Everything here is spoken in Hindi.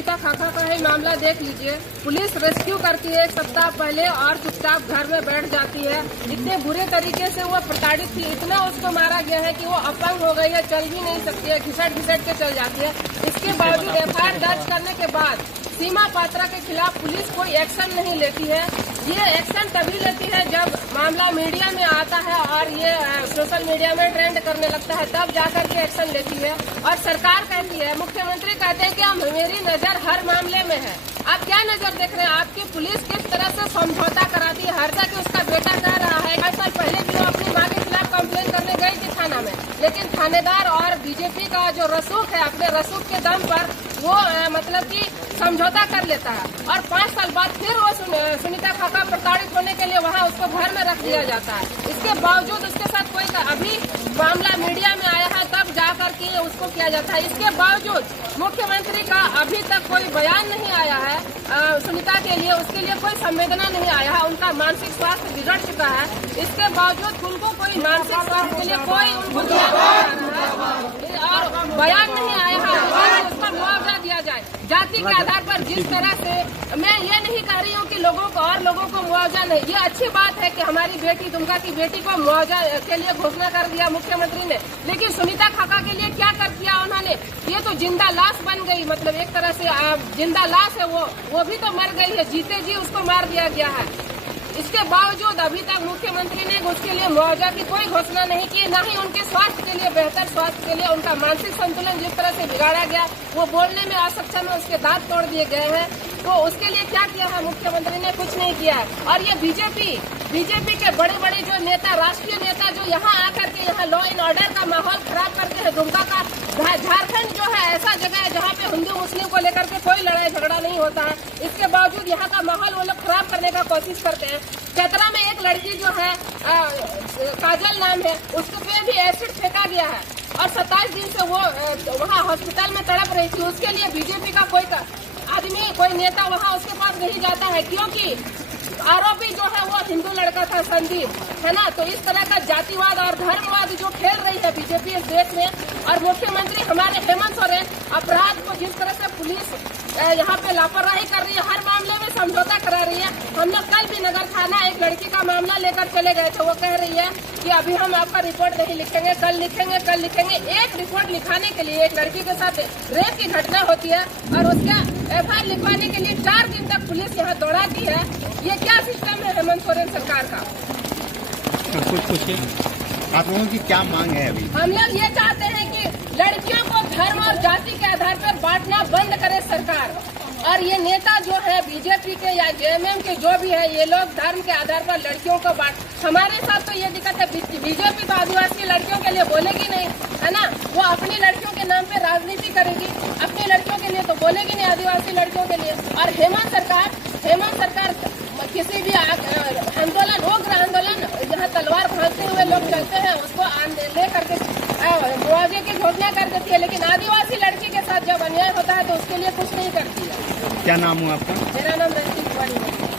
सुनीता खाखा का ही मामला देख लीजिए। पुलिस रेस्क्यू करती है एक सप्ताह पहले और चुपचाप घर में बैठ जाती है। इतने बुरे तरीके से वो प्रताड़ित थी, इतना उसको मारा गया है कि वो अपंग हो गई है, चल भी नहीं सकती है, घिसट घिसट के चल जाती है। इसके बावजूद एफआईआर दर्ज करने के बाद सीमा पात्रा के खिलाफ पुलिस कोई एक्शन नहीं लेती है। ये एक्शन तभी लेती है जब मामला मीडिया में आता है और ये सोशल मीडिया में ट्रेंड करने लगता है, तब जाकर के एक्शन लेती है। और सरकार कहती है, मुख्यमंत्री कहते हैं कि मेरी नजर हर मामले में है। आप क्या नजर देख रहे हैं? आपकी पुलिस किस तरह से समझौता कराती है। हर जगह उसका बेटा कह रहा है 5 साल पहले भी वो अपनी माँ के खिलाफ कंप्लेन करने गई थी थाना में, लेकिन थानेदार और बीजेपी का जो रसूख है, अपने रसूख के दम पर वो मतलब कि समझौता कर लेता है और 5 साल बाद फिर वो सुनीता खाखा प्रताड़ित होने के लिए वहाँ उसको घर में रख दिया जाता है। इसके बावजूद उसके साथ कोई अभी मामला मीडिया में आया है तब जाकर के उसको किया जाता है। इसके बावजूद मुख्यमंत्री का अभी तक कोई बयान नहीं आया है सुनीता के लिए, उसके लिए कोई संवेदना नहीं आया है। उनका मानसिक स्वास्थ्य बिगड़ चुका है, इसके बावजूद उनको कोई मानसिक स्वास्थ्य के लिए कोई उनको और बयान नहीं आया है और उसका मुआवजा दिया जाए जाति के आधार पर। जिस तरह से मैं ये नहीं कह रही हूँ कि लोगों को और लोगों को मुआवजा नहीं, ये अच्छी बात है कि हमारी बेटी दुमका की बेटी को मुआवजा के लिए घोषणा कर दिया मुख्यमंत्री ने, लेकिन सुनीता खाखा के लिए क्या कर दिया उन्होंने? ये तो जिंदा लाश बन गई, मतलब एक तरह से जिंदा लाश है वो भी तो मर गई है, जीते जी उसको मार दिया गया है। इसके बावजूद अभी तक मुख्यमंत्री ने उसके लिए मुआवजा की कोई घोषणा नहीं की, न ही उनके स्वास्थ्य के लिए, बेहतर स्वास्थ्य के लिए। उनका मानसिक संतुलन जिस तरह से बिगाड़ा गया, वो बोलने में असक्षम है, उसके दांत तोड़ दिए गए हैं, तो उसके लिए क्या किया है मुख्यमंत्री ने? कुछ नहीं किया है। और ये बीजेपी के बड़े बड़े जो नेता, राष्ट्रीय नेता जो यहाँ आकर के यहाँ लॉ एंड ऑर्डर का माहौल खराब करते हैं। दुमका का झारखंड जो है ऐसा जगह है जहाँ पे हिंदू मुस्लिम को लेकर के कोई लड़ाई झगड़ा नहीं होता है, इसके बावजूद यहाँ का माहौल वो लोग खराब करने का कोशिश करते हैं। चतरा में एक लड़की जो है काजल नाम है, उसके पे भी एसिड फेंका गया है और 27 दिन से वो वहाँ हॉस्पिटल में तड़प रही थी। उसके लिए बीजेपी का कोई आदमी, कोई नेता वहाँ उसके पास नहीं जाता है, क्योंकि आरोपी जो है वो हिंदू लड़का था, संदीप, है ना। तो इस तरह का जातिवाद और धर्मवाद जो खेल रही है बीजेपी इस देश में, और मुख्यमंत्री हमारे हेमंत सोरेन अपराध को जिस तरह से पुलिस यहाँ पे लापरवाही कर रही है, हर मामले में समझौता करा रही है। हम लोग कल भी नगर थाना एक लड़की का मामला लेकर चले गए थे, वो कह रही है कि अभी हम आपका रिपोर्ट नहीं लिखेंगे, कल लिखेंगे। एक रिपोर्ट लिखाने के लिए एक लड़की के साथ रेप की घटना होती है और उसका एफआईआर लिखवाने के लिए 4 दिन तक पुलिस यहाँ दौड़ाती है। ये क्या सिस्टम है हेमंत सोरेन सरकार का? कुछ पूछिए, आप लोगों की क्या मांग है? अभी हम लोग ये चाहते हैं कि लड़कियों को धर्म और जाति के आधार पर बांटना बंद करे सरकार, और ये नेता जो है बीजेपी के या जेएमएम के जो भी है, ये लोग धर्म के आधार पर लड़कियों को बांट। हमारे साथ तो ये दिक्कत है, बीजेपी तो आदिवासी लड़कियों के लिए बोलेगी नहीं, है ना। वो अपनी लड़कियों के नाम पे राजनीति करेगी, अपनी लड़कियों के लिए तो बोलेगी नहीं, आदिवासी लड़कियों के लिए। और हेमंत सरकार किसी भी आंदोलन, उग्र आंदोलन जहाँ तलवार भांजते हुए लोग चलते हैं, उसको ले करके मुआवजे की घोषणा कर देती है, लेकिन आदिवासी लड़की के साथ जब अन्याय होता है तो उसके लिए कुछ नहीं करती है। क्या नाम हुआ आपका? मेरा नाम रंजीत कुमारी है।